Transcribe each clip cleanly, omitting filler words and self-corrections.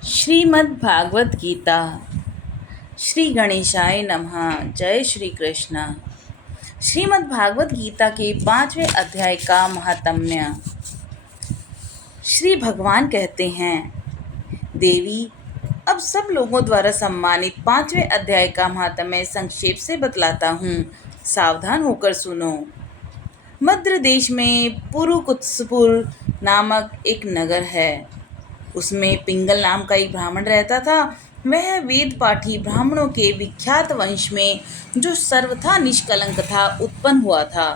श्रीमद् भागवत गीता। श्री गणेशाय नमः। जय श्री कृष्ण। श्रीमद् भागवत गीता के 5वें अध्याय का महात्म्य। श्री भगवान कहते हैं, देवी, अब सब लोगों द्वारा सम्मानित 5वें अध्याय का महात्म्य संक्षेप से बतलाता हूँ, सावधान होकर सुनो। मद्र देश में पुरुकुत्सपुर नामक एक नगर है। उसमें पिंगल नाम का एक ब्राह्मण रहता था। वह वेद पाठी ब्राह्मणों के विख्यात वंश में, जो सर्वथा निष्कलंक था, उत्पन्न हुआ था।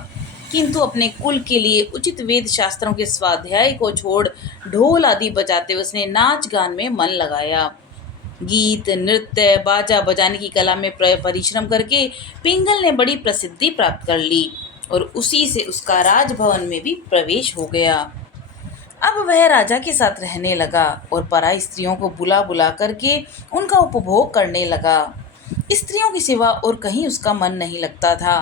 किंतु अपने कुल के लिए उचित वेद शास्त्रों के स्वाध्याय को छोड़ ढोल आदि बजाते उसने नाच गान में मन लगाया। गीत, नृत्य, बाजा बजाने की कला में परिश्रम करके पिंगल ने बड़ी प्रसिद्धि प्राप्त कर ली और उसी से उसका राजभवन में भी प्रवेश हो गया। अब वह राजा के साथ रहने लगा और पराई स्त्रियों को बुला बुला करके उनका उपभोग करने लगा। स्त्रियों की सिवा और कहीं उसका मन नहीं लगता था।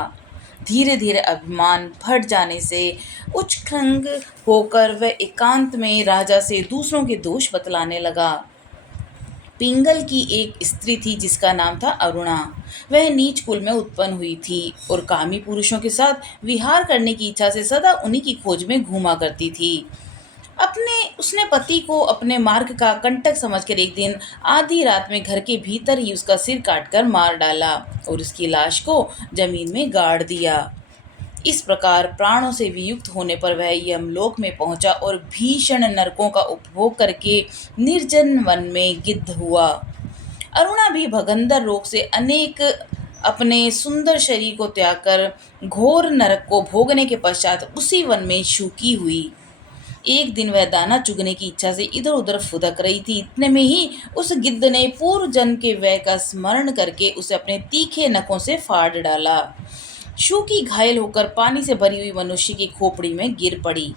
धीरे धीरे अभिमान फट जाने से उच्छृंग होकर वह एकांत में राजा से दूसरों के दोष बतलाने लगा। पिंगल की एक स्त्री थी जिसका नाम था अरुणा। वह नीच कुल में उत्पन्न हुई थी और कामी पुरुषों के साथ विहार करने की इच्छा से सदा उन्हीं की खोज में घूमा करती थी। उसने पति को अपने मार्ग का कंटक समझकर एक दिन आधी रात में घर के भीतर ही उसका सिर काटकर मार डाला और उसकी लाश को जमीन में गाड़ दिया। इस प्रकार प्राणों से वियुक्त होने पर वह यमलोक में पहुंचा और भीषण नरकों का उपभोग करके निर्जन वन में गिद्ध हुआ। अरुणा भी भगंदर रोग से अनेक अपने सुंदर शरीर को त्याग कर घोर नरक को भोगने के पश्चात उसी वन में शूकी हुई। एक दिन वह दाना चुगने की इच्छा से इधर उधर फुदक रही थी। इतने में ही उस गिद्ध ने पूर्व जन्म के व्यय का स्मरण करके उसे अपने तीखे नखों से फाड़ डाला। शूकी घायल होकर पानी से भरी हुई मनुष्य की खोपड़ी में गिर पड़ी।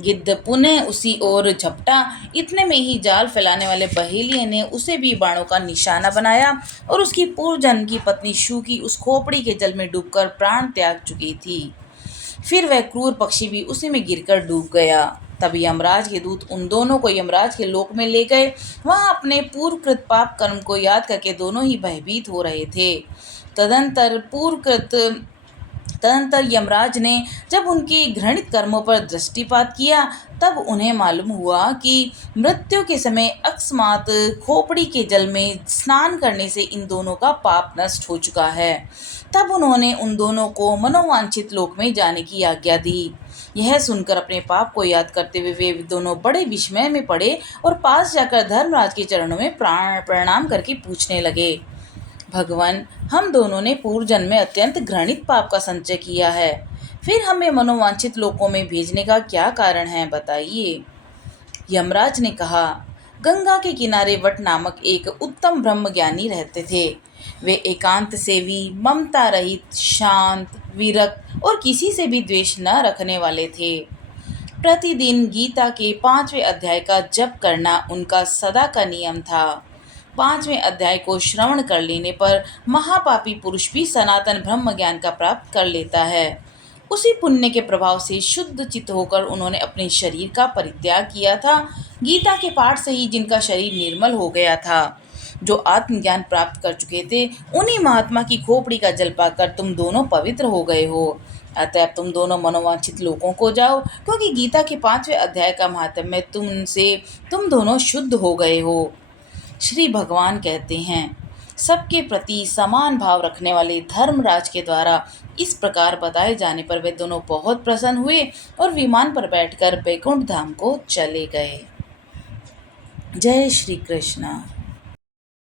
गिद्ध पुनः उसी ओर झपटा। इतने में ही जाल फैलाने वाले बहेलिये ने उसे भी बाणों का निशाना बनाया और उसकी पूर्व जन्म की पत्नी शूकी उस खोपड़ी के जल में डूबकर प्राण त्याग चुकी थी। फिर वह क्रूर पक्षी भी उसी में गिरकर डूब गया। तब यमराज के दूत उन दोनों को यमराज के लोक में ले गए। वहां अपने पूर्वकृत पाप कर्म को याद करके दोनों ही भयभीत हो रहे थे। तदंतर यमराज ने जब उनके घृणित कर्मों पर दृष्टिपात किया, तब उन्हें मालूम हुआ कि मृत्यु के समय अकस्मात खोपड़ी के जल में स्नान करने से इन दोनों का पाप नष्ट हो चुका है। तब उन्होंने उन दोनों को मनोवांछित लोक में जाने की आज्ञा दी। यह सुनकर अपने पाप को याद करते हुए वे दोनों बड़े विस्मय में पड़े और पास जाकर धर्मराज के चरणों में प्रणाम करके पूछने लगे, भगवान, हम दोनों ने पूर्व जन्म में अत्यंत घृणित पाप का संचय किया है। फिर हमें मनोवांछित लोकों में भेजने का क्या कारण है, बताइए। यमराज ने कहा, गंगा के किनारे वट नामक एक उत्तम ब्रह्मज्ञानी रहते थे। वे एकांत सेवी, ममता रहित, शांत, विरक्त और किसी से भी द्वेष न रखने वाले थे। प्रतिदिन गीता के 5वें अध्याय का जप करना उनका सदा का नियम था। 5वें अध्याय को श्रवण कर लेने पर महापापी पुरुष भी सनातन ब्रह्म ज्ञान का प्राप्त कर लेता है। उसी पुण्य के प्रभाव से शुद्ध चित्त होकर उन्होंने अपने शरीर का परित्याग किया था। गीता के पाठ से ही जिनका शरीर निर्मल हो गया था, जो आत्मज्ञान प्राप्त कर चुके थे, उन्हीं महात्मा की खोपड़ी का जल पाकर तुम दोनों पवित्र हो गए हो। अतः तुम दोनों मनोवांछित लोकों को जाओ, क्योंकि गीता के 5वें अध्याय का महात्म्य तुम दोनों शुद्ध हो गए हो। श्री भगवान कहते हैं, सबके प्रति समान भाव रखने वाले धर्मराज के द्वारा इस प्रकार बताए जाने पर वे दोनों बहुत प्रसन्न हुए और विमान पर बैठकर बैकुंठ धाम को चले गए। जय श्री कृष्ण।